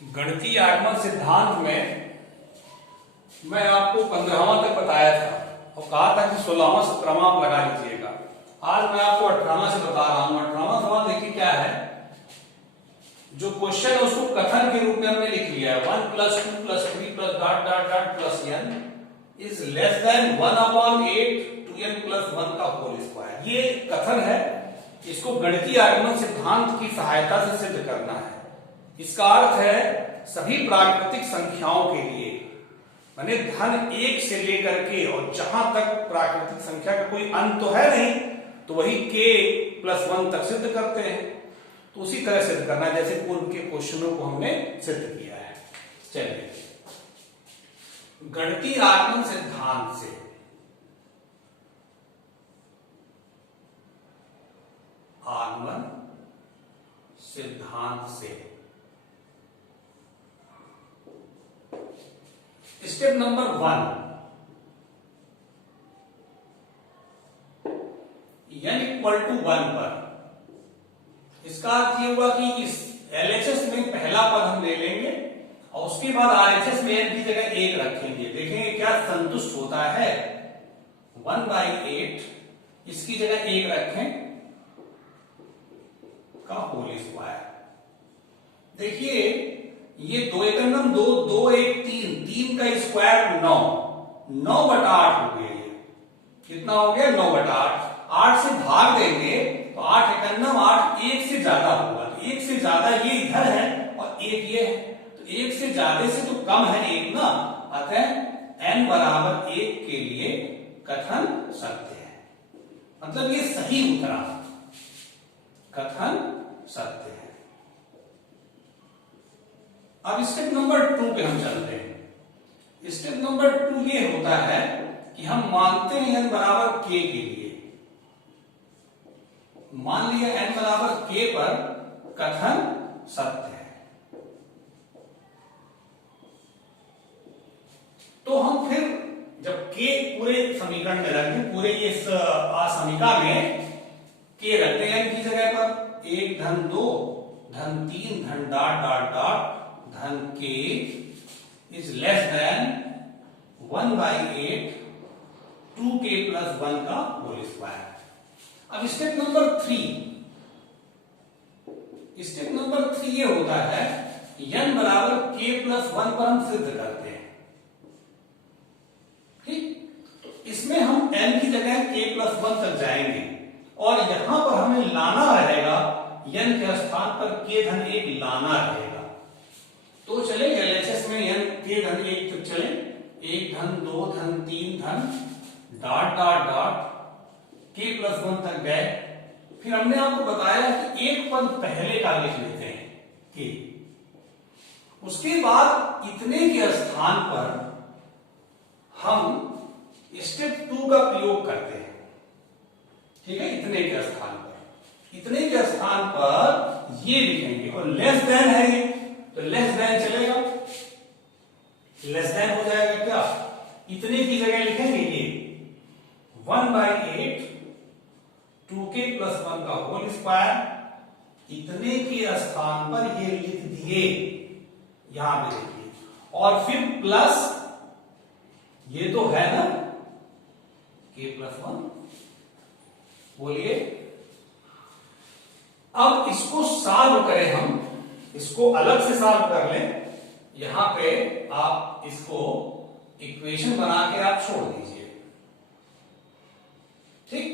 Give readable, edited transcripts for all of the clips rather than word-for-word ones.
गणितीय आगमन सिद्धांत में मैं आपको 15वां तक बताया था और कहा था कि 16वां 17वां आप लगा लीजिएगा। आज मैं आपको 18वां से बता रहा हूं। 18वां सवाल देखिए क्या है। जो क्वेश्चन है उसको कथन के रूप में हमने लिख लिया है 1 + 2 + 3 + dot dot dot plus n is less than 1/8 2n + 1 का होल स्क्वायर। ये कथन है, इसको गणितीय आगमन सिद्धांत की सहायता से सिद्ध करना है। इसका अर्थ है सभी प्राकृतिक संख्याओं के लिए, माने धन 1 से लेकर के और जहां तक प्राकृतिक संख्या का कोई अंत तो है नहीं, तो वही k + 1 तक सिद्ध करते हैं। तो उसी तरह सिद्ध करना है जैसे पूर्व के क्वेश्चनों को हमने सिद्ध किया है। चलिए, गणितीय आगमन सिद्धांत से आगमन सिद्धांत से स्टेप नंबर 1, n = 1 पर इसका अर्थ ये हुआ कि इस LHS में पहला पद हम ले लेंगे और उसके बाद RHS में n की जगह 1 रखेंगे। देखेंगे क्या संतुष्ट होता है। 1/8 इसकी जगह 1 रखें का होल स्क्वायर। देखिए ये 2 × 2 2 1 3 3 का स्क्वायर 9 9/8 हो गया। ये कितना हो गया 9/8। 8 से भाग देंगे तो 8 × 9 8 1 से ज्यादा होगा। 1 से ज्यादा ये इधर है और 1 ये है, तो 1 से ज्यादा से तो कम है 1 ना, अतः n = 1 के लिए कथन सत्य है। मतलब ये सही उतरा, कथन सत्य है। अब स्टेप नंबर 2 पे हम चलते हैं। स्टेप नंबर 2 ये होता है कि हम मानते हैं n = k के लिए। मान लिया n = k पर कथन सत्य है। तो हम फिर जब k पूरे समीकरण में रख दें, पूरे ये समीका में k रखते हैं n की जगह पर 1 धन 2 धन 3 धन डॉट डॉट डॉट धन k is less than 1/8 2k + 1 का होल स्क्वायर। अब स्टेप नंबर 3, स्टेप नंबर 3 ये होता है n = k + 1 पर हम सिद्ध करते हैं। ठीक, तो इसमें हम n की जगह k + 1 तक जाएंगे और यहां पर हमें लाना रहेगा n के स्थान पर k धन 1 लाना रहेगा। तो चले LHS में n k धन 1 तक चले, 1 धन 2 धन 3 धन डॉट डॉट डॉट k + 1 तक गए। फिर हमने आपको बताया कि एक पद पहले का लिख लेते हैं k, उसके बाद इतने के स्थान पर हम स्टेप 2 का प्रयोग करते हैं। ठीक है, इतने के स्थान पर, इतने के स्थान पर ये लिखेंगे और लेस देन है ये, तो लेस देन चलेगा, लेस देन हो जाएगा क्या, इतने की जगह लिखेंगे ये 1/8 2k + 1 का होल स्क्वायर। इतने के स्थान पर ये लिख दिए, यहां पे देखिए, और फिर प्लस ये तो है ना k + 1, बोलिए। अब इसको सॉल्व करें, हम इसको अलग से सॉल्व कर लें। यहां पे आप इसको इक्वेशन बना के आप छोड़ दीजिए। ठीक,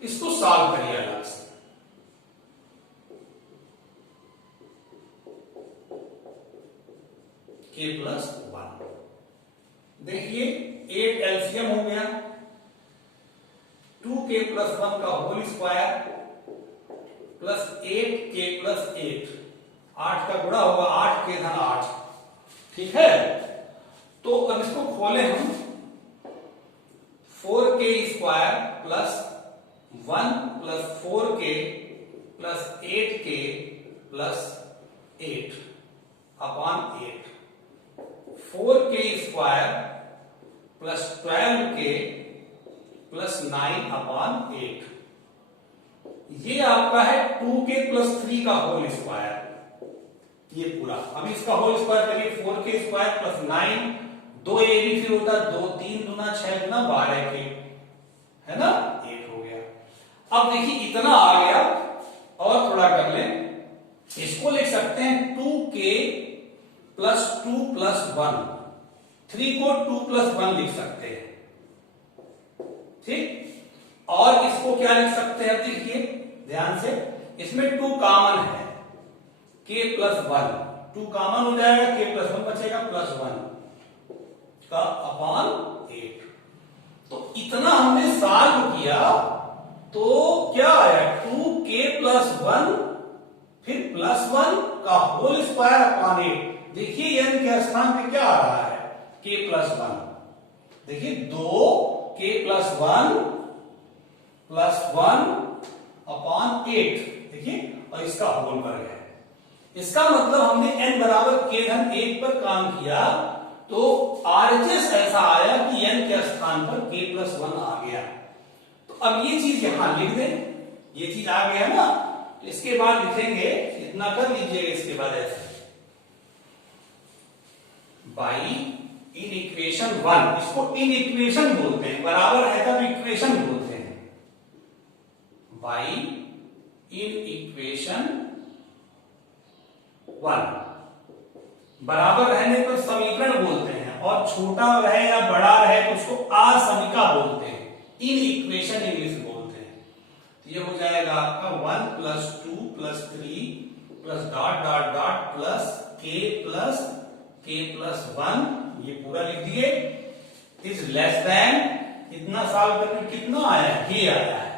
इसको सॉल्व करिए अलग से। k + 1 देखिए 8 LCM हो गया, 2k + 1 का होल स्क्वायर प्लस 8k + 8, 8 का गुणा होगा 8k धन 8। ठीक है, तो अब इसको खोले हम, 4k² + 1 + 4k + 8k + 8 upon 8, 4k² + 12k + 9 upon 8। ये आपका है 2k + 3 का होल स्क्वायर। ये पूरा। अब इसका होल स्क्वायर करिए, 4k स्क्वायर प्लस 9, 2 ए भी फिर होता है 2 3 दूना 6 गुना 12k, है ना, 1 हो गया। अब देखिए इतना आ गया, और थोड़ा कर लें, इसको लिख सकते हैं 2k प्लस 2 प्लस 1, 3 को 2 प्लस 1 लिख सकते हैं, ठीक। और इसको क्या लिख सकते हैं, देखिए ध्यान से, इसमें 2 कॉमन है, k प्लस 1, 2 कॉमन हो जाएगा, k प्लस 1 बचेगा, प्लस 1 का अपॉन 8। तो इतना हमने सॉल्व किया तो क्या आया, 2k प्लस 1 फिर प्लस 1 का होल स्क्वायर अपॉन 8। देखिए n के स्थान पे क्या आ रहा है, k प्लस 1, देखिए 2k प्लस 1 प्लस 1 अपॉन 8, देखिए, और इसका होल वर्ग है। इसका मतलब हमने n बराबर k धन 1 पर काम किया तो RHS ऐसा आया कि n के स्थान पर k प्लस 1 आ गया। तो अब ये चीज यहां लिख दें, ये चीज आ गया ना, तो इसके बाद लिखेंगे, इतना कर लीजिएगा, इसके बाद ऐसे बाई इन इक्वेशन 1, इसको इन इक्वेशन बोलते हैं, बराबर है तब इक्वेशन बोलते हैं, बाई इन इक्वेशन 1, बराबर रहने पर समीकरण बोलते हैं, और छोटा रहे या बड़ा रहे तो उसको असमीका बोलते हैं, इन इक्वेशन इंग्लिश बोलते हैं। तो ये हो जाएगा आपका 1 plus 2 plus 3 plus dot dot dot plus k plus 1, ये पूरा लिख दिए, इज लेस देन, इतना सॉल्व करके कितना आया है, ये आया है,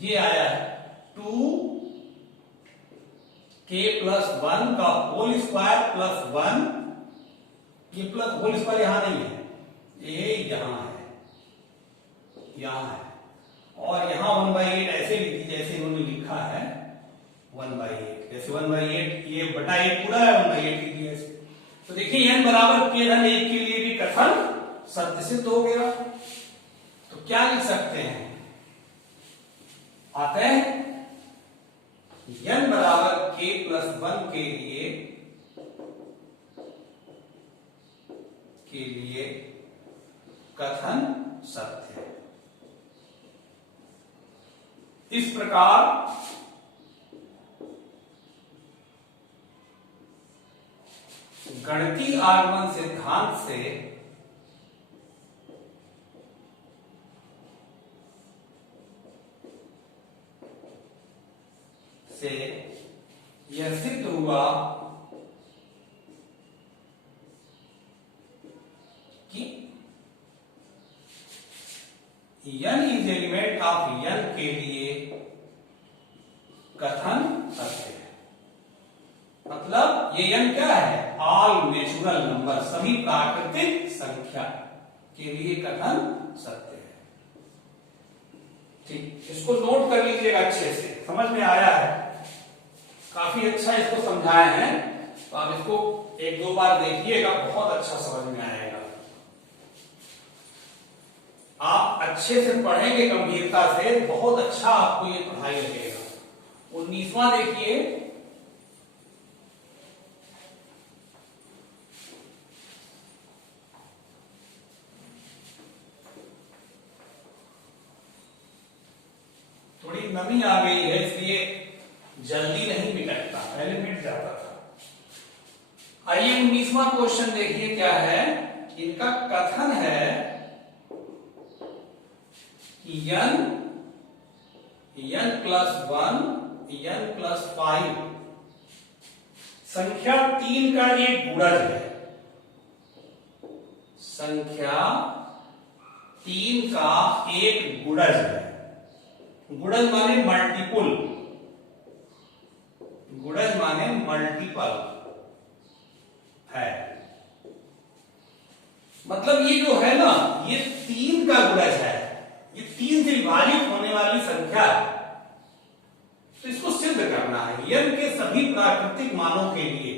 ये आया है 2k प्लस 1 का होल स्क्वायर प्लस 1, ये प्लस होल स्क्वायर यहां नहीं है, ये यहां है, यहां है, और यहां 1/8 ऐसे लिखी जैसे इन्होंने लिखा है 1/8, जैसे 1/8 ये बटा 8 पूरा है, 1/8 लिख दिया ऐसे। तो देखिए n बराबर k धन 1 के लिए भी कथन सत्य सिद्ध हो गया। तो क्या लिख सकते हैं, आते हैं n बराबर k प्लस 1 के लिए कथन सत्य है। इस प्रकार गणितीय आगमन सिद्धांत से यह सिद्ध हुआ कि n is element of n के लिए कथन सत्य है। मतलब ये n क्या है, ऑल नेचुरल नंबर, सभी प्राकृतिक संख्या के लिए कथन सत्य है। ठीक, इसको नोट कर लीजिएगा, अच्छे से समझ में आया है, काफी अच्छा इसको समझाए हैं, तो आप इसको 1-2 बार देखिएगा, बहुत अच्छा समझ में आएगा। आप अच्छे से पढ़ेंगे गंभीरता से, बहुत अच्छा आपको ये पढ़ाई लगेगा। 19वां देखिए, थोड़ी नमी आ गई है इसलिए जल्दी नहीं मिटता, पहले मिट जाता था। आइए 19वां क्वेश्चन देखिए क्या है, इनका कथन है कि n प्लस 1 n प्लस 5 संख्या 3 का एक गुणज है, संख्या 3 का एक गुणज है। गुणज माने मल्टीपुल, गुणज माने मल्टीपल है, मतलब ये जो है ना, ये 3 का गुणज है, ये 3 से विभाजित होने वाली संख्या है। तो इसको सिद्ध करना है n के सभी प्राकृतिक मानों के लिए।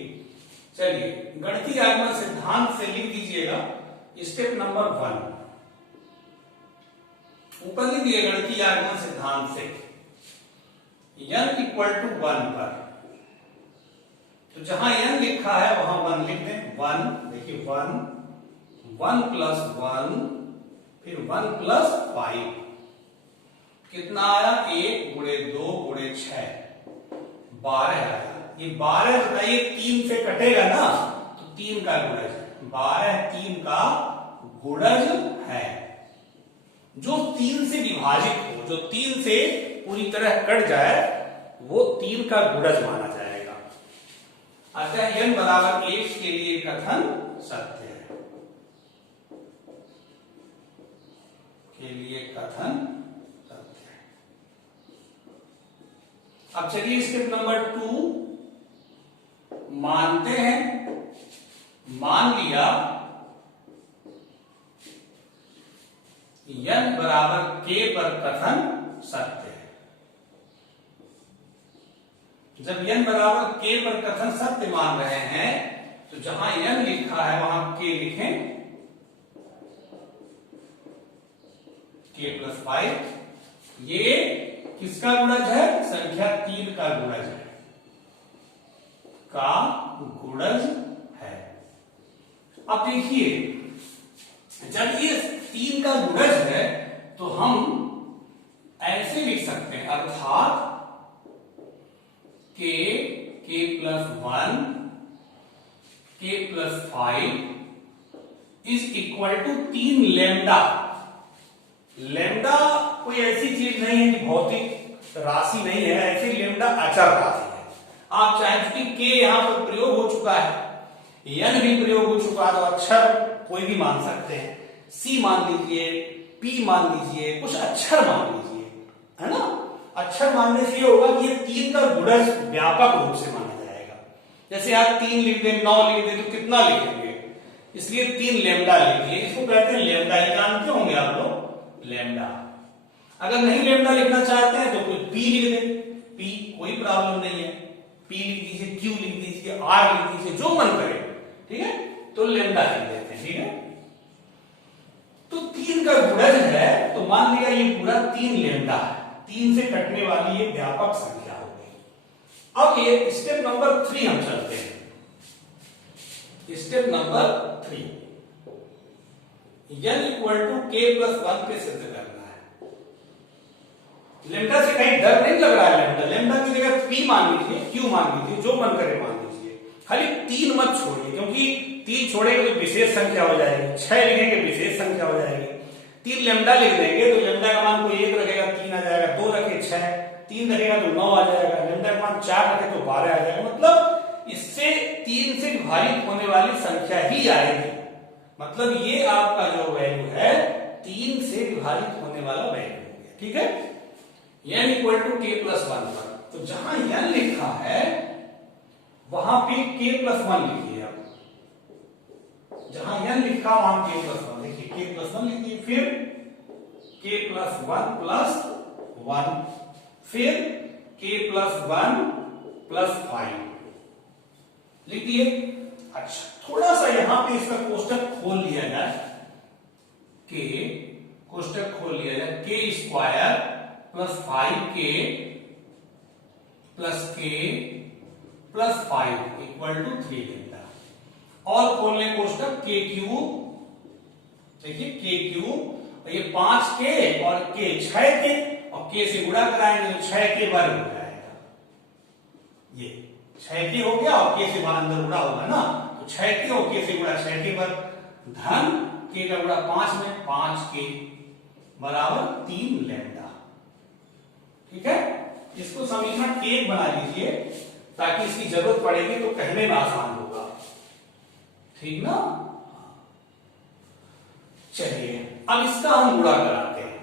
चलिए गणितीय आगमन सिद्धांत से लिख दीजिएगा, स्टेप नंबर 1 ऊपर लिख दिए, गणितीय आगमन सिद्धांत से n इक्वल टू 1 पर तो जहां n लिखा है वहां 1 लिख दें। 1 देखिए 1 1 प्लस 1 फिर 1 प्लस 5 कितना आया 1 गुणे 2 गुणे 6 12 आया। ये 12 बताइए 3 से कटेगा ना तो 3 का गुणज 12 3 का गुणज है। जो 3 से विभाजित हो, जो 3 से पूरी तरह कट जाए वो 3 का गुणज माना जाएगा। अतः n बराबर 1 के लिए कथन सत्य है, के लिए कथन सत्य है। अब चलिए स्टेप नंबर 2 मानते हैं। मान लिया n बराबर k पर कथन सत्य है। जब n बराबर k पर कथन सत्य मान रहे हैं तो जहां n लिखा है वहां k लिखें। k प्लस 5 ये किसका गुणज है? संख्या 3 का गुणज है, का गुणज है। अब देखिए जब ये 3 का गुणज है तो हम ऐसे लिख सकते हैं, अर्थात k plus 1 k plus 5 is equal to 3 lambda. Lambda कोई ऐसी चीज नहीं है कि भौतिक राशि नहीं है, ऐसी लेमडा अचर राशि है। आप चाहे चूंकि k यहां पर प्रयोग हो चुका है, n भी प्रयोग हो चुका है, तो अक्षर कोई भी मान सकते हैं। c मान लीजिए, p मान लीजिए, कुछ अक्षर मान लीजिए, है ना। अक्षर मानने से ये होगा कि ये 3 का गुणज व्यापक रूप से माना जाएगा। जैसे आप 3 लिख दें, 9 लिख दें तो कितना लिखेंगे? इसलिए 3 लेमडा लिखिए। इसको कहते हैं लेमडा, ये जानते होंगे आप लोग, लेमडा। अगर नहीं लेमडा लिखना चाहते हैं तो कोई p लिख दें, p कोई प्रॉब्लम नहीं है। p लिख दीजिए, q लिख दीजिए, r लिख दीजिए, जो मन करे, ठीक है। तो लेमडा लिख देते हैं, ठीक है। तो 3 का गुणज है तो मान लिया ये पूरा 3 लेमडा है। 3 से कटने वाली ये व्यापक संख्या हो गई। अब ये स्टेप नंबर 3 हम चलते हैं। Step number 3 n equal to k plus 1 पे सिद्ध करना है। लेमडा से कहीं डर नहीं लग रहा है। लेमडा की जगह p मान लीजिए, q मान लीजिए, जो मन करे मान लीजिए, खाली 3 मत छोड़िए, क्योंकि 3 छोड़ेंगे तो विशेष संख्या हो जाएगी, 6 लिखेंगे विशेष संख्या हो जाएगी। 3 लेमडा लिख देंगे तो लेमडा का मान कोई 1 रखेगा 3 आ जाएगा, 2 रखे 6, 3 रखेगा तो 9 आ जाएगा, लेमडा का मान 4 रखे तो 12 आ जाएगा। मतलब इससे 3 से विभाजित होने वाली संख्या ही आएगी। मतलब ये आपका जो वैल्यू है 3 से विभाजित होने वाला वैल्यू हो गया, ठीक है। n equal to k plus 1 पर तो जहां n लिखा है वहां पे k प्लस 1 लिखिए। आप जहां n लिखा वहां k प्लस 1 लिखिए, k प्लस 1 लिखिए, फिर k प्लस 1 प्लस 1, फिर k प्लस 1 प्लस 5 लिख दिए। अच्छा, थोड़ा सा यहां पे इसका कोष्टक खोल लिया जाए, k कोष्टक खोल लिया जाए, k square plus 5k plus k plus 5 equal to 3 lambda. और खोल लें कोष्टक k क्यूब, देखिए k क्यूब, और ये 5k और k 6k, और k से गुणा कराएंगे तो 6k वर्ग हो जाएगा। ये 6k हो गया और k से अंदर गुणा होगा ना, तो 6k और k से गुणा 6k वर्ग, धन k का गुणा 5 में 5k बराबर 3 लेमडा, ठीक है। इसको समीकरण 1 बना लीजिए ताकि इसकी जरूरत पड़ेगी तो कहने में आसान होगा, ठीक ना। चलिए अब इसका हम गुणा कराते हैं।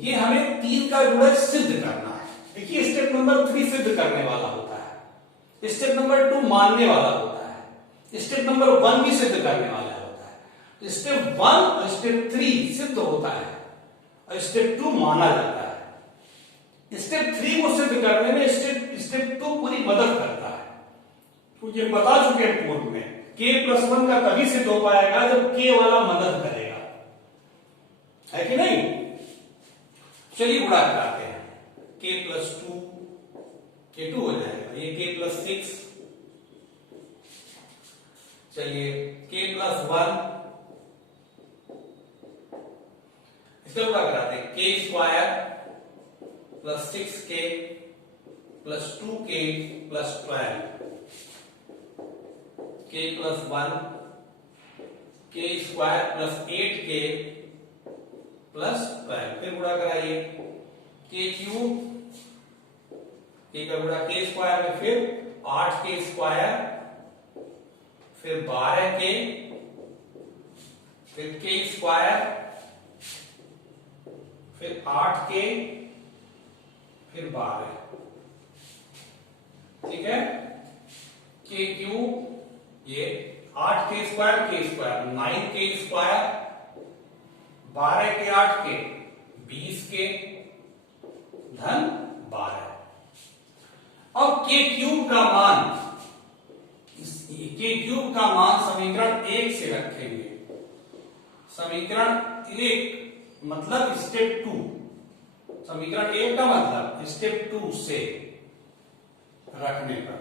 ये हमें 3 का गुणज सिद्ध करना है। देखिए स्टेप नंबर 3 सिद्ध करने वाला होता है, स्टेप नंबर 2 मानने वाला होता है, स्टेप नंबर 1 भी सिद्ध करने वाला होता है। तो स्टेप 1 और स्टेप 3 सिद्ध होता है और स्टेप 2 माना जाता है। स्टेप 3 को सिद्ध करने में स्टेप 2 पूरी मदद करता है। तो ये बता चुके हैं पूर्व में, k प्लस 1 का तभी सिद्ध हो पाएगा जब k वाला मदद करेगा, है कि नहीं। चलिए गुणा कराते हैं, k प्लस 2 K2 हो जाएगा, ये K प्लस 6, चलिए K प्लस 1, इसका गुणा कराते हैं, K square plus 6K plus 2K plus 12, K plus 1, K square plus 8K plus 12, फिर गुणा कराइए, K क्यूब, K का गुणा K स्क्वायर में, फिर 8K स्क्वायर, फिर 12K, फिर K स्क्वायर, फिर 8K, फिर 12, ठीक है, K क्यूब, ये 8K square, K square, 9K square, 12K 8K 20K धन 12। अब K क्यूब का मान, K क्यूब का मान समीकरण 1 से रखेंगे, समीकरण 1 मतलब स्टेप 2, समीकरण 1 का मतलब स्टेप 2 से रखने पर,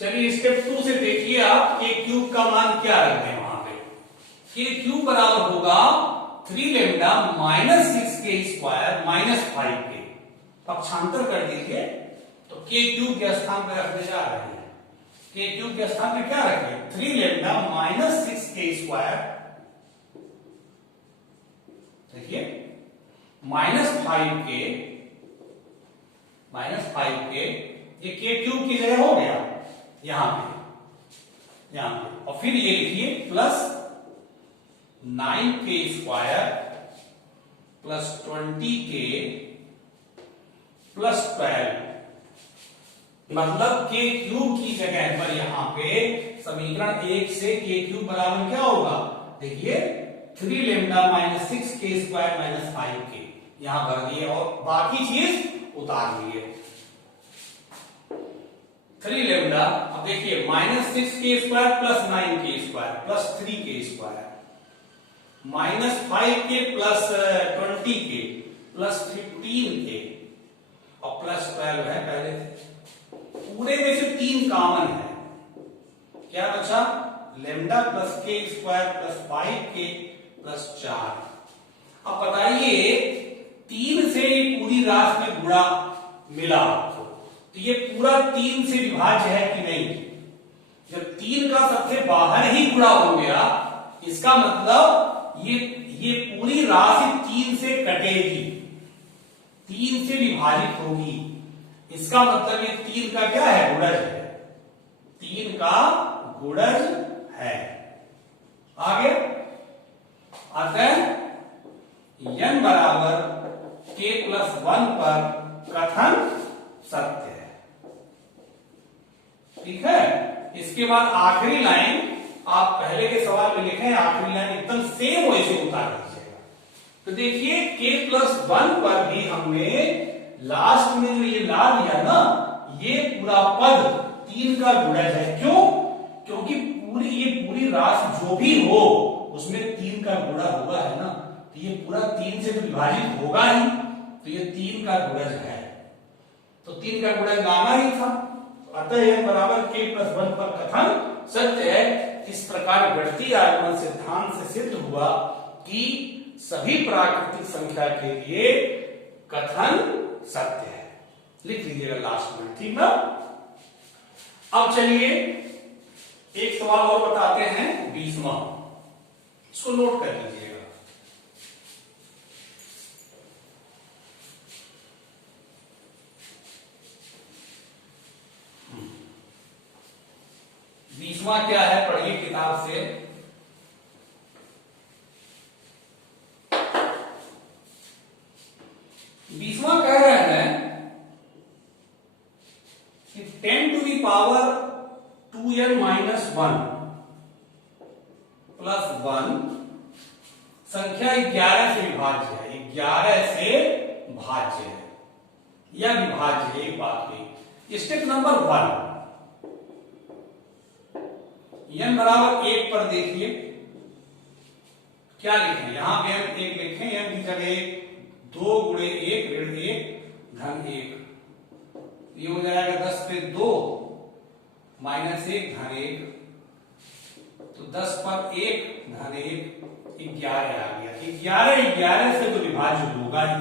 चलिए स्टेप 2 से देखिए आप K क्यूब का मान क्या रख दें वहां पे, K क्यूब बराबर होगा 3 lambda minus 6K square minus 5K, पक्षांतर कर दीजिए तो K क्यूब के स्थान पर रखने जा रहे हैं, K क्यूब के स्थान पर क्या रखें, 3 लैम्डा माइनस 6K स्क्वायर, देखिए माइनस 5K, ये K क्यूब की जगह हो गया यहां पे, और फिर ये लिखिए plus 9K square plus 20K plus 12, मतलब K क्यूब की जगह पर यहां पे समीकरण 1 से K क्यूब बराबर क्या होगा, देखिए 3 lambda minus 6K square minus 5K यहां भर दिए और बाकी चीज उतार लिए, 3 लैम्डा, अब देखिए minus 6K square plus 9K square plus 3K square minus 5K plus 20K plus 15K और प्लस 12 है पहले से, पूरे में से 3 कॉमन है, क्या बचा, lambda plus K square plus 5K plus 4। अब बताइए 3 से ये पूरी राशि में गुणा मिला आपको, तो ये पूरा 3 से विभाज्य है कि नहीं, जब 3 का सबसे बाहर ही गुणा हो गया, इसका मतलब ये पूरी राशि 3 से कटेगी, 3 से विभाजित होगी, इसका मतलब ये 3 का क्या है, गुणज है, 3 का गुणज है। आगे अतः n बराबर K प्लस 1 पर कथन सत्य है, ठीक है। इसके बाद आखिरी लाइन आप पहले के सवाल में लिखे, आखिरी लाइन एकदम सेम वैसे उतार दीजिएगा, तो देखिए K प्लस 1 पर भी हमने लास्ट में जो ये ला दिया ना, ये पूरा पद 3 का गुणज है, क्यों, क्योंकि ये पूरी राशि जो भी हो उसमें 3 का गुणा हुआ है ना, तो ये पूरा 3 से तो विभाजित होगा ही, तो ये 3 का गुणज है, तो 3 का गुणज लाना ही था, अतः यह बराबर K प्लस 1 पर कथन सत्य है। इस प्रकार गणितीय आगमन सिद्धांत से सिद्ध हुआ कि सभी प्राकृतिक संख्या के लिए कथन सत्य है, लिख लीजिएगा लास्ट में, ठीक ना। अब चलिए एक सवाल और बताते हैं, 20वां, इसको नोट कर लीजिएगा। बीसवां क्या है, पढ़िए किताब से, बीसवां कह रहे हैं कि 10 to the power 2n minus 1 plus 1 संख्या 11 से विभाज्य है, 11 से भाज्य है या विभाज्य है, एक बात हुई। स्टेप नंबर 1, n बराबर 1 पर देखिए क्या लिखें, यहां पे हम 1 लिखें, n की जगह 2 गुणे 1 ऋण 1 धन 1, ये हो जाएगा 10 पे 2 माइनस 1 धन 1, तो 10 पर 1 धन 1 11 आ गया। 11 से तो विभाज्य होगा ही,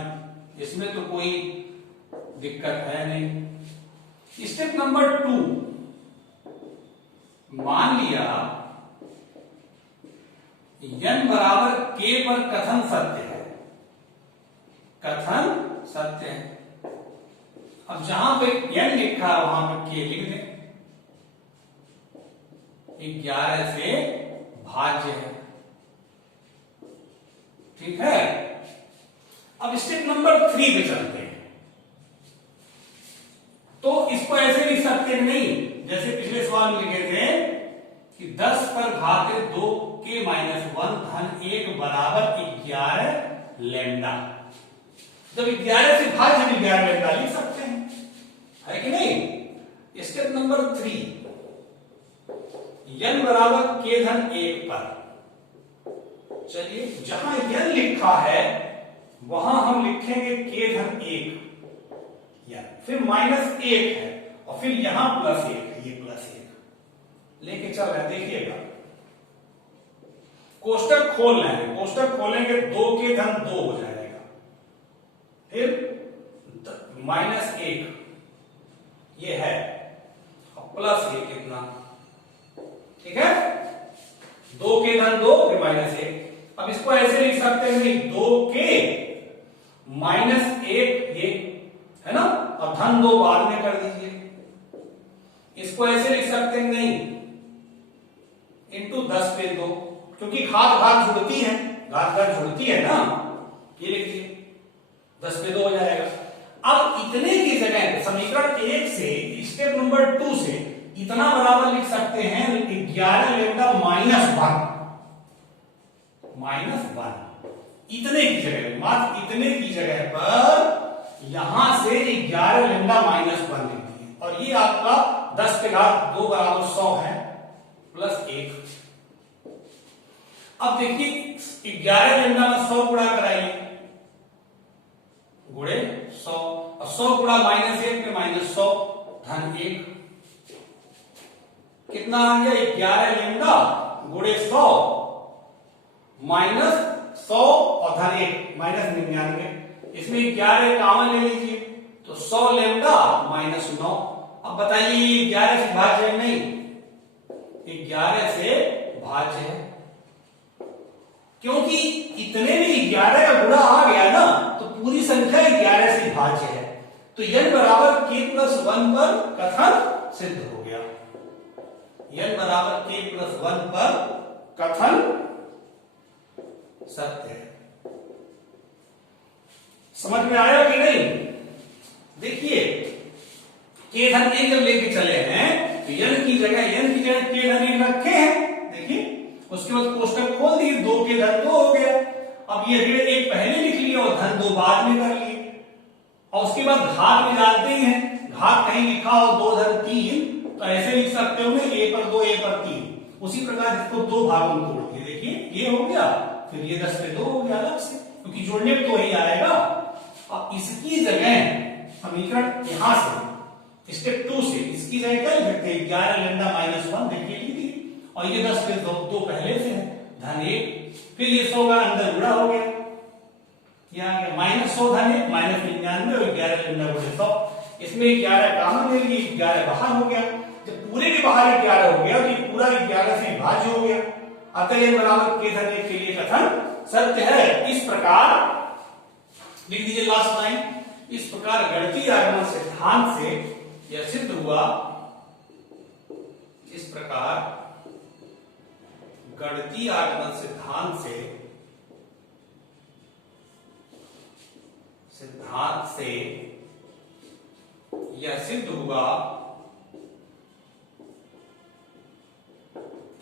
इसमें तो कोई दिक्कत है नहीं। स्टेप नंबर 2, मान लिया n बराबर k पर कथन सत्य है, कथन सत्य है। अब जहां पे n लिखा है वहां पर k लिख दें, 11 से भाज्य है, ठीक है। अब स्टेप नंबर 3 पे चलते हैं। तो इसको ऐसे लिख सकते हैं नहीं, जैसे पिछले सवाल में लिखे थे कि 10 पर घाते 2 के माइनस 1 धन 1 बराबर 11 लैम्डा। जब 11 से भाज्य भी 11 लैम्डा लिख सकते हैं, है कि नहीं। स्टेप नंबर 3, n बराबर k धन 1 पर, चलिए जहां n लिखा है वहां हम लिखेंगे k धन 1, फिर माइनस 1 है और फिर यहां प्लस 1 है, ये प्लस 1 लेके चल रहे हैं। देखिएगा कोष्टक खोल रहे हैं, कोष्टक खोलेंगे 2 के धन 2 हो जाएगा, फिर माइनस 1 ये है और प्लस 1 कितना, ठीक है। 2 के धन 2 फिर माइनस 1। अब इसको ऐसे लिख सकते हैं 2 के माइनस 1 ये है ना, और धन 2 बाद में कर दीजिए। इसको ऐसे लिख सकते हैं नहीं, इंटू 10 पे 2, क्योंकि घात घात जुड़ती है, घात घात जुड़ती है ना, ये लिख दीजिए 10 पे 2 हो जाएगा। अब इतने की जगह समीकरण 1 से स्टेप नंबर 2 से इतना बराबर लिख सकते हैं 11 लैम्डा माइनस 1, इतने की जगह, मात्र इतने की जगह पर यहां से 11 लैम्डा माइनस 1 लिख दिए, और ये आपका 10 के घात 2 बराबर 100 है प्लस 1। अब देखिए 11 लैम्डा में 100 गुणा कराइए, गुणे 100, और 100 गुणा माइनस 1 में माइनस 100 धन 1, कितना आ गया 11 लैम्डा गुणे 100 माइनस 100 और धन 1 माइनस 99, इसमें 11 कॉमन ले लीजिए तो 100 लैम्डा माइनस 9। अब बताइए 11 से भाज्य है नहीं, 11 से भाज्य है, क्योंकि इतने में 11 का गुणा आ गया ना, तो पूरी संख्या 11 से भाज्य है, तो n बराबर k प्लस 1 पर कथन सिद्ध हो गया। n बराबर k प्लस 1 पर कथन सत्य है। समझ में आया कि नहीं। देखिए k धन 1 जब लेके चले हैं तो n की जगह k धन 1 रखे हैं, देखिए उसके बाद कोष्टक खोल दिए, 2 के धन 2 हो गया। अब ये ऋण 1 पहले लिख लिया और धन 2 बाद में कर लिए, और उसके बाद घात में जानते ही हैं, घात कहीं लिखा हो 2 धन 3 तो ऐसे लिख सकते हो ना, a पर 2 a पर 3। उसी प्रकार इसको 2 भागों में तोड़ दिए, देखिए ये हो गया, फिर ये 10 पे 2 हो गया अलग से, क्योंकि जोड़ने में 2 ही आएगा। अब इसकी जगह समीकरण यहां से स्टेप 2 से इसकी जगह क्या लिखते हैं 11 लैम्डा माइनस 1, देखिए लिख दिए, और ये 10 पे 2 पहले से है धन 1, फिर ये 100 का अंदर गुणा हो गया, ये आ गया माइनस 100 धन 1 माइनस 99 और 11 लैम्डा गुणे 100, इसमें 11 कॉमन ले लिए, 11 बाहर हो गया। जब पूरे के बाहर 11 हो गया तो ये पूरा 11 से विभाज्य हो गया, अतः n बराबर k धन 1 के लिए कथन सत्य है। इस प्रकार लिख दीजिए लास्ट लाइन, इस प्रकार गणितीय आगमन सिद्धांत से यह सिद्ध हुआ, इस प्रकार गणितीय आगमन सिद्धांत से यह सिद्ध हुआ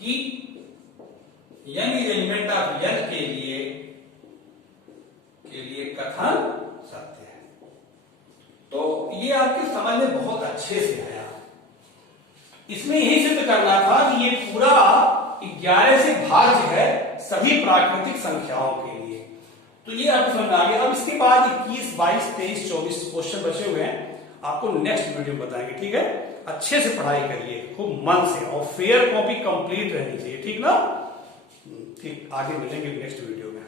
कि n is element of n के लिए कथन सत्य है। तो ये आपके समझ में बहुत अच्छे से आया। इसमें यही सिद्ध करना था कि ये पूरा 11 से भाज्य है सभी प्राकृतिक संख्याओं के लिए। तो ये आपको समझ में आ गया। अब इसके बाद 21, 22, 23, 24 क्वेश्चन बचे हुए हैं, आपको नेक्स्ट वीडियो में बताएंगे, ठीक है। अच्छे से पढ़ाई करिए खूब मन से, और फेयर कॉपी कंप्लीट रहनी चाहिए, ठीक ना। ठीक, आगे मिलेंगे नेक्स्ट वीडियो में।